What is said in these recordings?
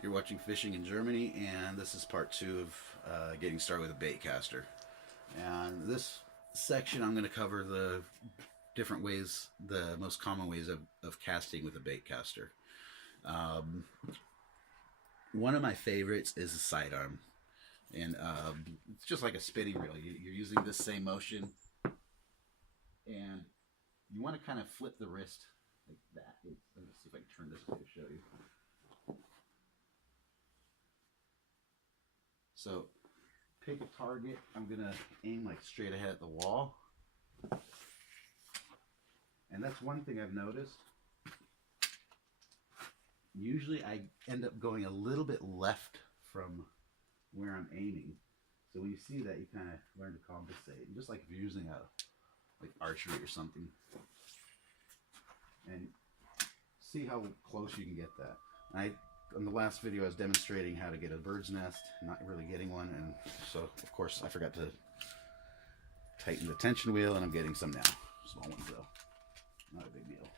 You're watching Fishing in Germany, and this is part two of getting started with a baitcaster. And this section, I'm going to cover the different ways, the most common ways of casting with a baitcaster. Um, One of my favorites is a sidearm, and it's just like a spinning reel. You're using this same motion, and you want to kind of flip the wrist like that. Let me see if I can turn this way to show you. So pick a target. I'm going to aim like straight ahead at the wall. And that's one thing I've noticed. Usually I end up going a little bit left from where I'm aiming. So when you see that, you kind of learn to compensate. Just like if you're using like archery or something. And see how close you can get that. In the last video I was demonstrating how to get a bird's nest, not really getting one, and so of course I forgot to tighten the tension wheel, and I'm getting some now. Small ones though, not a big deal.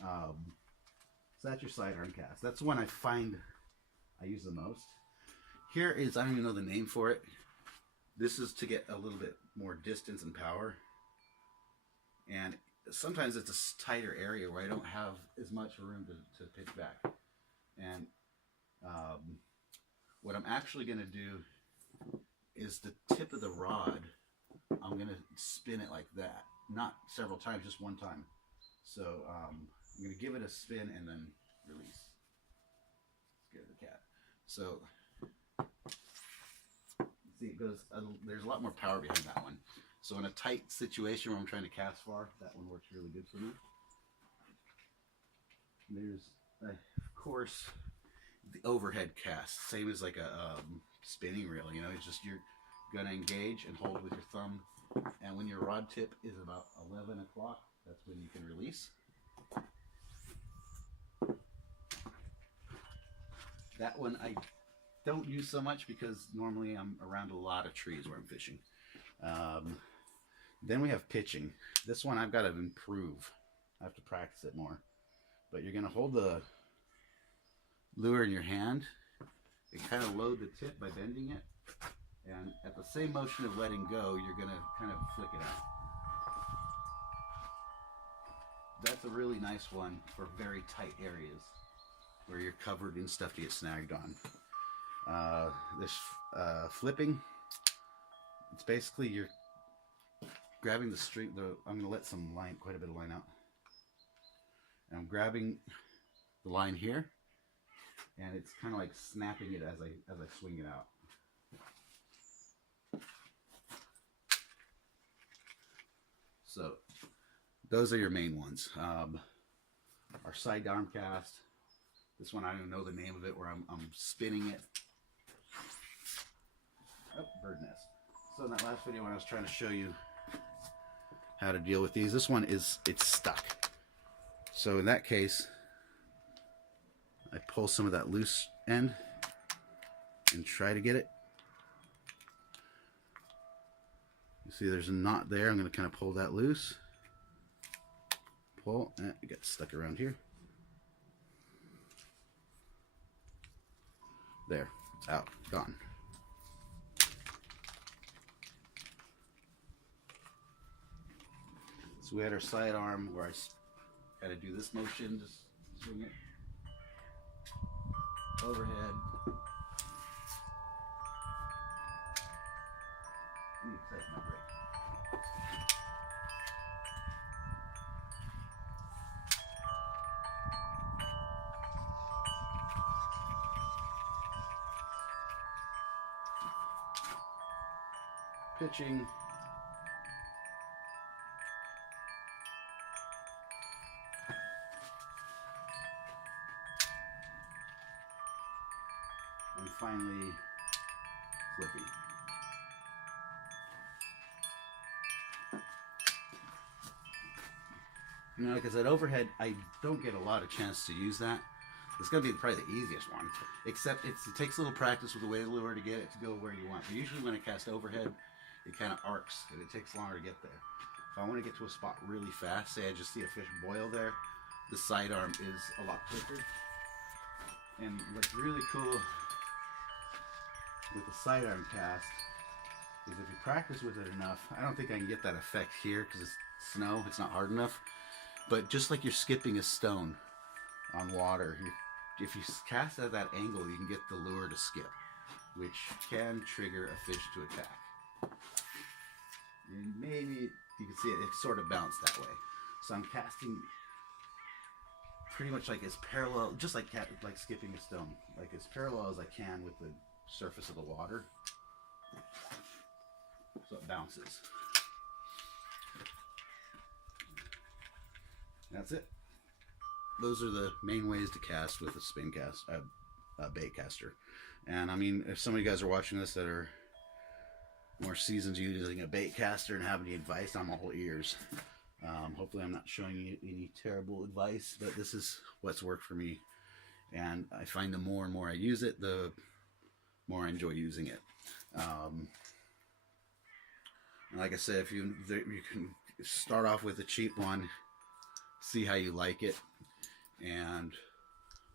So that's your sidearm cast. That's the one I find I use the most. Here is, I don't even know the name for it. This is to get a little bit more distance and power, and sometimes it's a tighter area where I don't have as much room to pitch back. And what I'm actually going to do is the tip of the rod, I'm going to spin it like that. Not several times, just one time. So I'm going to give it a spin and then release. Scare the cat. So see, it goes, there's a lot more power behind that one. So in a tight situation where I'm trying to cast far, that one works really good for me. There's, of course, the overhead cast. Same as like a spinning reel, you know, it's just you're going to engage and hold with your thumb. And when your rod tip is about 11 o'clock, that's when you can release. That one I don't use so much because normally I'm around a lot of trees where I'm fishing. Then we have pitching. This one I've got to improve. I have to practice it more. But you're going to hold the lure in your hand and kind of load the tip by bending it. And at the same motion of letting go, you're going to kind of flick it out. That's a really nice one for very tight areas where you're covered in stuff to get snagged on. This flipping, it's basically you're grabbing the string. I'm going to let some line, quite a bit of line out. And I'm grabbing the line here, and it's kind of like snapping it as I swing it out. So those are your main ones. Our sidearm cast. This one I don't even know the name of it, where I'm spinning it. Oh, bird nest. So in that last video when I was trying to show you how to deal with these, this one it's stuck. So in that case, I pull some of that loose end and try to get it. You see there's a knot there. I'm going to kind of pull that loose. Pull, and it gets stuck around here. There, it's out, gone. So we had our sidearm where I got to do this motion, just swing it overhead. Tighten my brake. Pitching. And finally, flipping. You know, because at overhead, I don't get a lot of chance to use that. It's going to be probably the easiest one, except it takes a little practice with the weight of the lure to get it to go where you want. But usually when I cast overhead, it kind of arcs, and it takes longer to get there. If I want to get to a spot really fast, say I just see a fish boil there, the sidearm is a lot quicker. And what's really cool with the sidearm cast is if you practice with it enough, I don't think I can get that effect here because it's snow, it's not hard enough. But just like you're skipping a stone on water, if you cast at that angle, you can get the lure to skip, which can trigger a fish to attack. And maybe you can see it sort of bounced that way. So I'm casting pretty much like as parallel, just like skipping a stone, like as parallel as I can with the surface of the water, so it bounces. That's it. Those are the main ways to cast with a baitcaster. And I mean, if some of you guys are watching this that are more seasoned using a baitcaster and have any advice, I'm all ears. Hopefully I'm not showing you any terrible advice, but this is what's worked for me. And I find the more and more I use it, the more I enjoy using it. And like I said, if you can start off with a cheap one, see how you like it, and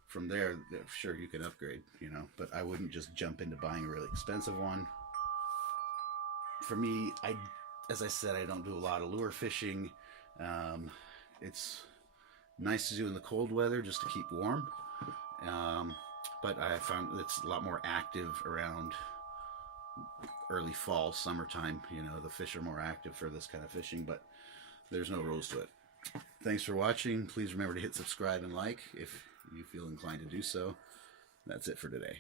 from there, sure, you can upgrade, you know, but I wouldn't just jump into buying a really expensive one. For me, as I said, I don't do a lot of lure fishing. It's nice to do in the cold weather just to keep warm, but I found it's a lot more active around early fall, summertime. You know, the fish are more active for this kind of fishing, but there's no rules to it. Thanks for watching. Please remember to hit subscribe and like if you feel inclined to do so. That's it for today.